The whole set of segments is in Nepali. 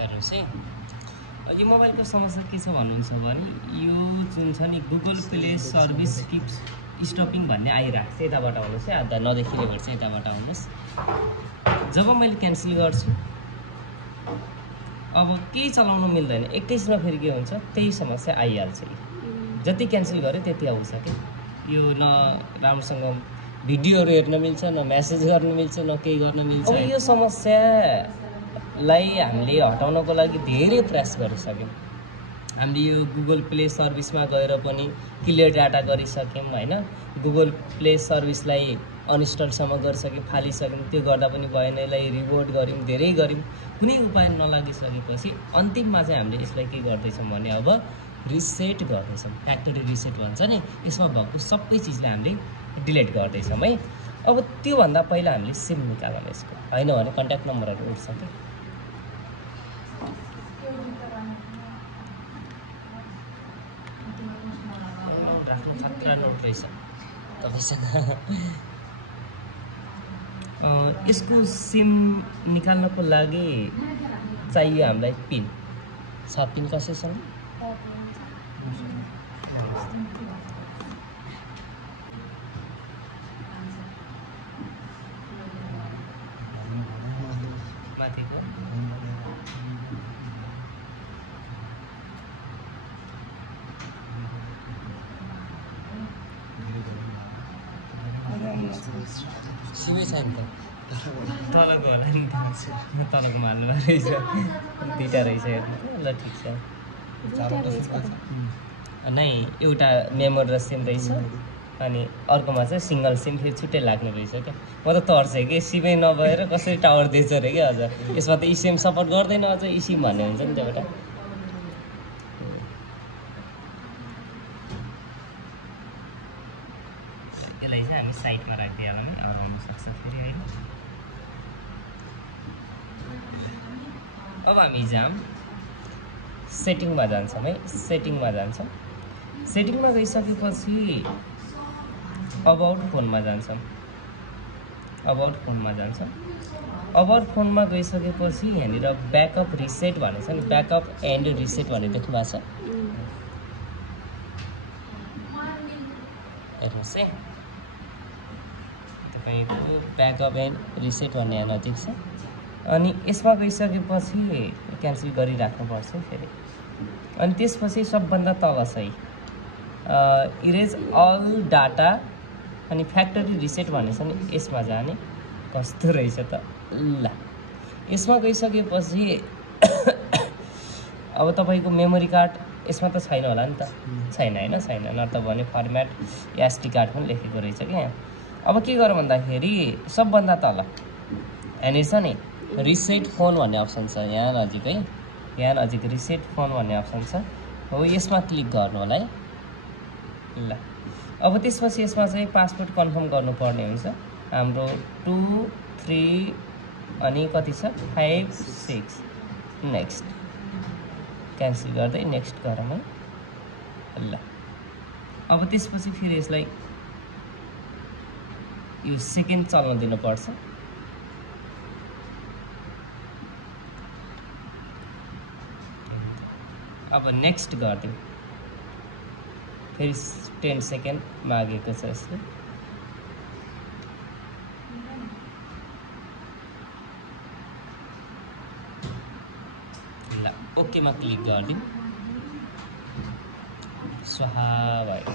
हेर्नुहोस् है, यो मोबाइलको समस्या के छ भन्नुहुन्छ भने यो जुन छ नि Google play service keeps stopping भन्ने आइरहेको छ। यताबाट आउनुहोस् है, आधा नदेखिरहेको चाहिँ यताबाट आउनुहोस्। जब मैले क्यान्सल गर्छु अब केही चलाउनु मिल्दैन, एकैछिनमा फेरि के हुन्छ त्यही समस्या आइहाल्छ। जति क्यान्सल गऱ्यो त्यति आउँछ कि यो न राम्रोसँग भिडियोहरू हेर्न मिल्छ, न मेसेज गर्न मिल्छ, न केही गर्न मिल्छ। अब यो समस्यालाई हामीले हटाउनको लागि धेरै प्रयास गरिसक्यौँ। हामीले यो गुगल प्ले सर्भिसमा गएर पनि क्लियर डाटा गरिसक्यौँ होइन, गुगल प्ले सर्भिसलाई अनइन्स्टलसम्म गरिसक्यौँ, फालिसक्यौँ, त्यो गर्दा पनि भएन, यसलाई रिपोर्ट गऱ्यौँ, धेरै गऱ्यौँ, कुनै उपाय नलागिसकेपछि अन्तिममा चाहिँ हामीले यसलाई के गर्दैछौँ भने अब रिसेट गर्दैछौँ। फ्याक्ट्री रिसेट भन्छ नि, यसमा भएको सबै चिजलाई हामीले डिलिट गर्दैछौँ है। अब त्योभन्दा पहिला हामीले सिम निकालौँ यसको, होइन भने कन्ट्याक्ट नम्बरहरू उठ्छ कि राख्नु खतरा नोट रहेछ तपाईँसँग। यसको सिम निकाल्नको लागि चाहियो हामीलाई पिन। छ पिन कसैसँग? माथिको सिमै छैन त, तलको होला नि, तलको माल्नु रहेछ, दुईवटा रहेछ। ल ठिक छ, नै एउटा मेमोरी र सिम रहेछ, अनि अर्कोमा चाहिँ सिङ्गल सिम फेरि छुट्टै लाग्नु रहेछ क्या। म त तर्सेँ कि सिमै नभएर कसरी टावर दिएछ अरे क्या। अझ यसमा त इसिएम सपोर्ट गर्दैन, अझ इसिम भन्ने हुन्छ नि त्यहाँबाट। यसलाई चाहिँ हामी साइडमा राखिदियो भने आउनुसक्छ फेरि होइन। अब हामी जाऊँ सेटिङमा जान्छौँ है, सेटिङमा जान्छौँ। सेटिङमा गइसकेपछि अबाउट फोनमा जान्छौँ, अबाउट फोनमा जान्छौँ। अबाउट फोनमा गइसकेपछि यहाँनिर ब्याकअप रिसेट भनेको छ नि, ब्याकअप एन्ड रिसेट भन्ने देख्नु भएको छ, हेर्नुहोस् है। तपाईँको ब्याकअप एन्ड रिसेट भन्ने यहाँ नजिक छ, अनि यसमा गइसकेपछि क्यान्सल गरिराख्नुपर्छ फेरि। अनि त्यसपछि सबभन्दा तल चाहिँ इरेज अल डाटा अनि फ्याक्ट्री रिसेट भन्ने छ नि, यसमा जाने। कस्तो रहेछ त, ल यसमा गइसकेपछि अब तपाईँको मेमोरी कार्ड यसमा त छैन होला नि त, छैन होइन, छैन न त भने फर्मेट एसडी कार्ड पनि लेखेको रहेछ क्या यहाँ। अब के गरौँ भन्दाखेरि सबभन्दा तल यहाँनिर छ नि रिसेट फोन भन्ने अप्सन छ, यहाँ नजिक है, यहाँ नजिक रिसेट फोन भन्ने अप्सन छ, हो यसमा क्लिक गर्नु होला है। ल अब त्यसपछि यसमा चाहिँ पासवर्ड कन्फर्म गर्नुपर्ने हुन्छ हाम्रो 2 3 अनि कति छ 5 6। नेक्स्ट क्यान्सल गर्दै नेक्स्ट गरौँ है। ल अब त्यसपछि फेरि यसलाई यो सेकेन्ड चल्न दिनुपर्छ। अब नेक्स्ट गरिदिउँ, फेरि 10 सेकेन्ड मागेको छ यसले। ल ओकेमा क्लिक गरिदिउँ, स्वाहा भयो।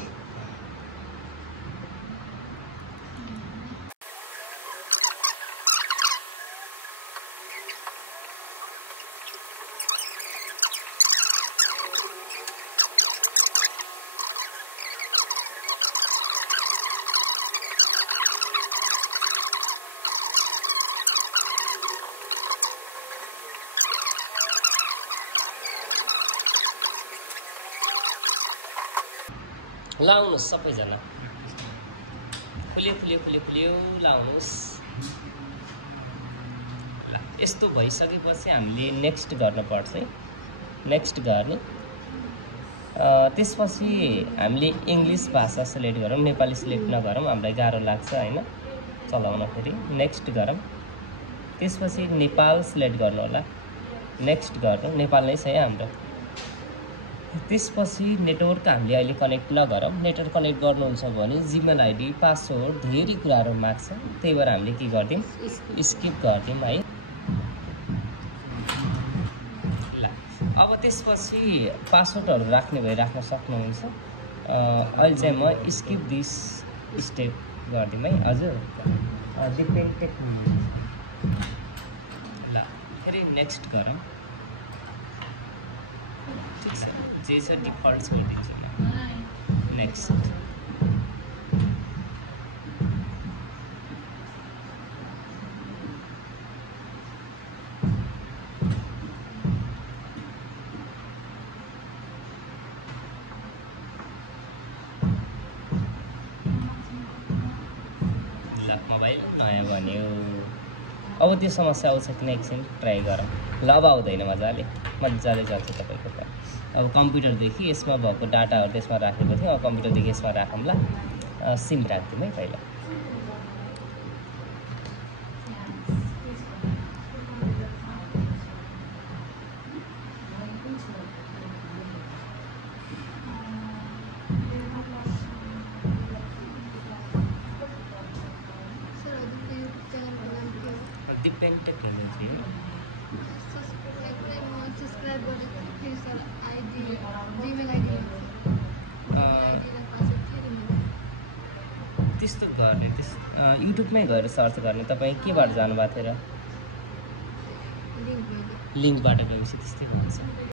लाउनुहोस् सबैजना, खुल्यो लाउनुहोस्। ल यस्तो भइसकेपछि हामीले नेक्स्ट गर्नुपर्छ है, नेक्स्ट गर्ने। त्यसपछि हामीले इङ्ग्लिस भाषा सिलेक्ट गरौँ, नेपाली सिलेक्ट नगरौँ, हामीलाई गाह्रो लाग्छ होइन चलाउन। फेरि नेक्स्ट गरौँ, त्यसपछि नेपाल सिलेक्ट गर्नु होला, नेक्स्ट गर्नु, नेपाल नै छ है हाम्रो। त्यसपछि नेटवर्क हामीले अहिले कनेक्ट नगरौँ। नेटवर्क कनेक्ट गर्नुहुन्छ भने जिमेल आइडी, पासवर्ड, धेरै कुराहरू माग्छ। त्यही भएर हामीले के गरिदिउँ, स्किप गरिदिउँ है। ल अब त्यसपछि पासवर्डहरू राख्ने भए राख्न सक्नुहुन्छ। अहिले चाहिँ म स्किप दिस स्टेप गरिदिउँ है हजुर। ल फेरि नेक्स्ट गरौँ। ठिक छ, जे छ डिफल्ट छोडिदिन्छु म। नेक्स्ट मोबाइल नयाँ बन्यो। अब त्यो समस्या आउँछ किन एकछिन ट्राई गरौँ। ल अब आउँदैन, मजाले चल्छ तपाईँको त। अब कम्प्युटरदेखि यसमा भएको डाटाहरू त्यसमा राखेको थियो, अब कम्प्युटरदेखि यसमा राखौँ। ल सिम राखिदिउँ है पहिला। दिव्याङ टेक्नोलोजी त्यस्तो गर्ने, युट्युबमै गएर सर्च गर्ने। तपाईँ केबाट जानुभएको थियो र? लिङ्कबाट गएपछि त्यस्तै हुन्छ।